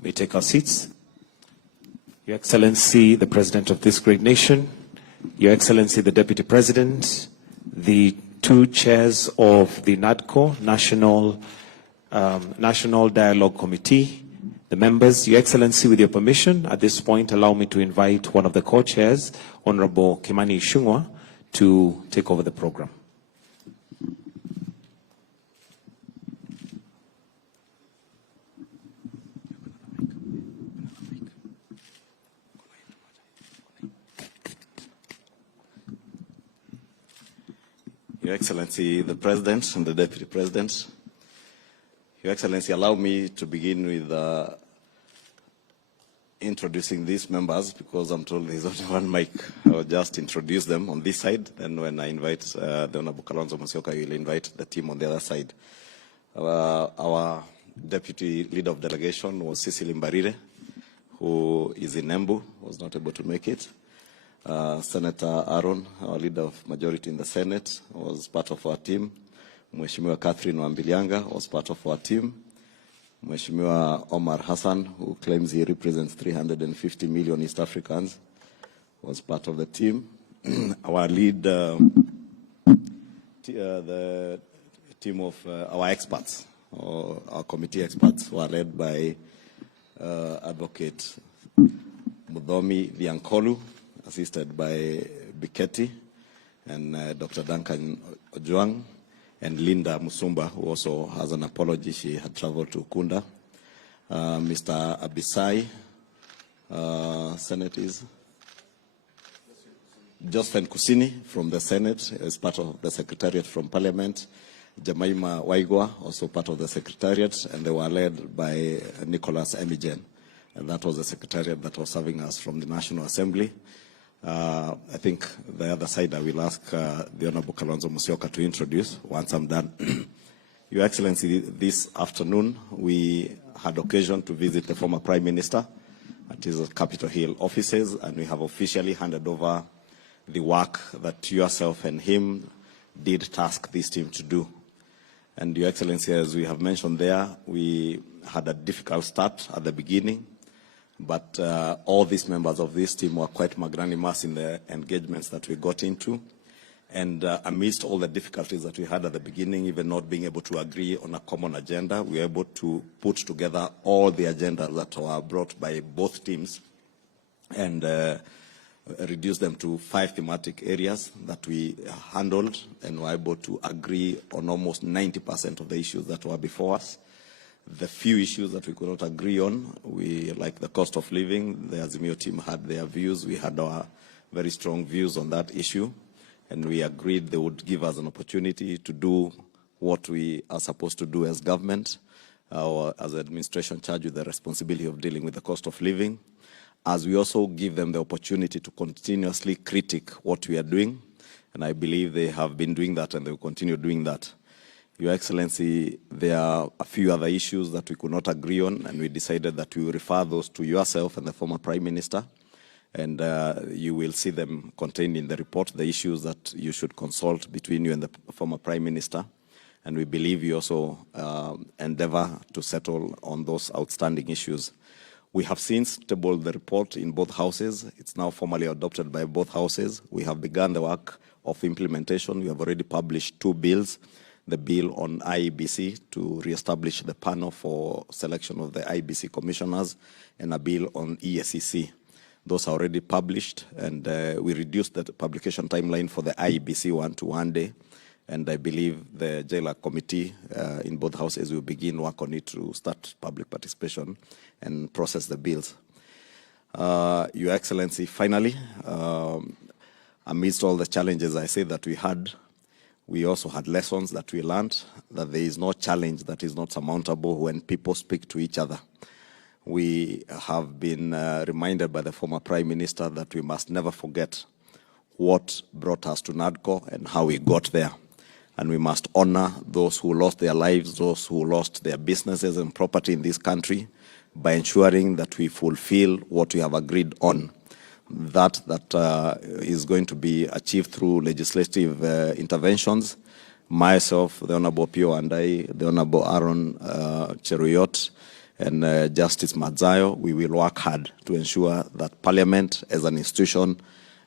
We take our seats. Your Excellency, the President of this great nation, Your Excellency, the Deputy President, the two chairs of the NADCO, National Dialogue Committee, the members, Your Excellency, with your permission, at this point, allow me to invite one of the co-chairs, Honorable Kimani Ichung'wah, to take over the program. Your Excellency, the President and the Deputy President, Your Excellency, allow me to begin with introducing these members, because I'm told there's only one mic. I'll just introduce them on this side, and when I invite the Honorable Kalonzo Musyoka, you'll invite the team on the other side. Our Deputy Leader of Delegation was Cecily Mbarire, who is in Embu, was not able to make it. Senator Aaron, our Leader of Majority in the Senate, was part of our team. Mheshimiwa Catherine Wambilianga was part of our team. Mheshimiwa Omar Hassan, who claims he represents 350 million East Africans, was part of the team. Our lead, the team of our experts, or our committee experts, were led by Advocate Mudomi Viankolu, assisted by Biketi and Dr. Duncan Ojuang, and Linda Musumba, who also has an apology. She had traveled to Kunda. Mr. Abisai, Senate is Josephine Kusini from the Senate, as part of the Secretariat from Parliament. Jemima Waigwa, also part of the Secretariat, and they were led by Nicholas Emigen. And that was the Secretariat that was serving us from the National Assembly. I think the other side I will ask the Honorable Kalonzo Musyoka to introduce once I'm done. Your Excellency, this afternoon we had occasion to visit the former Prime Minister at his Capitol Hill offices, and we have officially handed over the work that yourself and him did task this team to do. And Your Excellency, as we have mentioned there, we had a difficult start at the beginning, but all these members of this team were quite magnanimous in the engagements that we got into. And amidst all the difficulties that we had at the beginning, even not being able to agree on a common agenda, we were able to put together all the agendas that were brought by both teams and reduce them to 5 thematic areas that we handled, and were able to agree on almost 90% of the issues that were before us. The few issues that we could not agree on, like the cost of living, the Azimio team had their views. We had our very strong views on that issue, and we agreed they would give us an opportunity to do what we are supposed to do as government, or as administration charged with the responsibility of dealing with the cost of living, as we also give them the opportunity to continuously critique what we are doing. And I believe they have been doing that, and they will continue doing that. Your Excellency, there are a few other issues that we could not agree on, and we decided that we will refer those to yourself and the former Prime Minister, and you will see them contained in the report, the issues that you should consult between you and the former Prime Minister. And we believe you also endeavor to settle on those outstanding issues. We have since tabled the report in both houses. It's now formally adopted by both houses. We have begun the work of implementation. We have already published 2 bills. The bill on IEBC to reestablish the panel for selection of the IEBC commissioners, and a bill on ESCC. Those are already published, and we reduced the publication timeline for the IEBC one to 1 day. And I believe the Jailer Committee in both houses will begin work on it to start public participation and process the bills. Your Excellency, finally, amidst all the challenges I say that we had, we also had lessons that we learned, that there is no challenge that is not surmountable when people speak to each other. We have been reminded by the former Prime Minister that we must never forget what brought us to NADCO and how we got there. And we must honor those who lost their lives, those who lost their businesses and property in this country, by ensuring that we fulfill what we have agreed on. That is going to be achieved through legislative interventions, myself, the Honorable Pio Andai, the Honorable Aaron Cheruyot, and Justice Madzayo, we will work hard to ensure that Parliament as an institution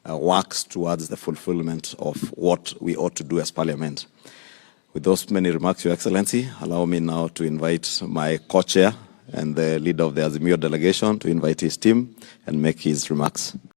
works towards the fulfillment of what we ought to do as Parliament. With those many remarks, Your Excellency, allow me now to invite my co-chair and the leader of the Azimio delegation to invite his team and make his remarks.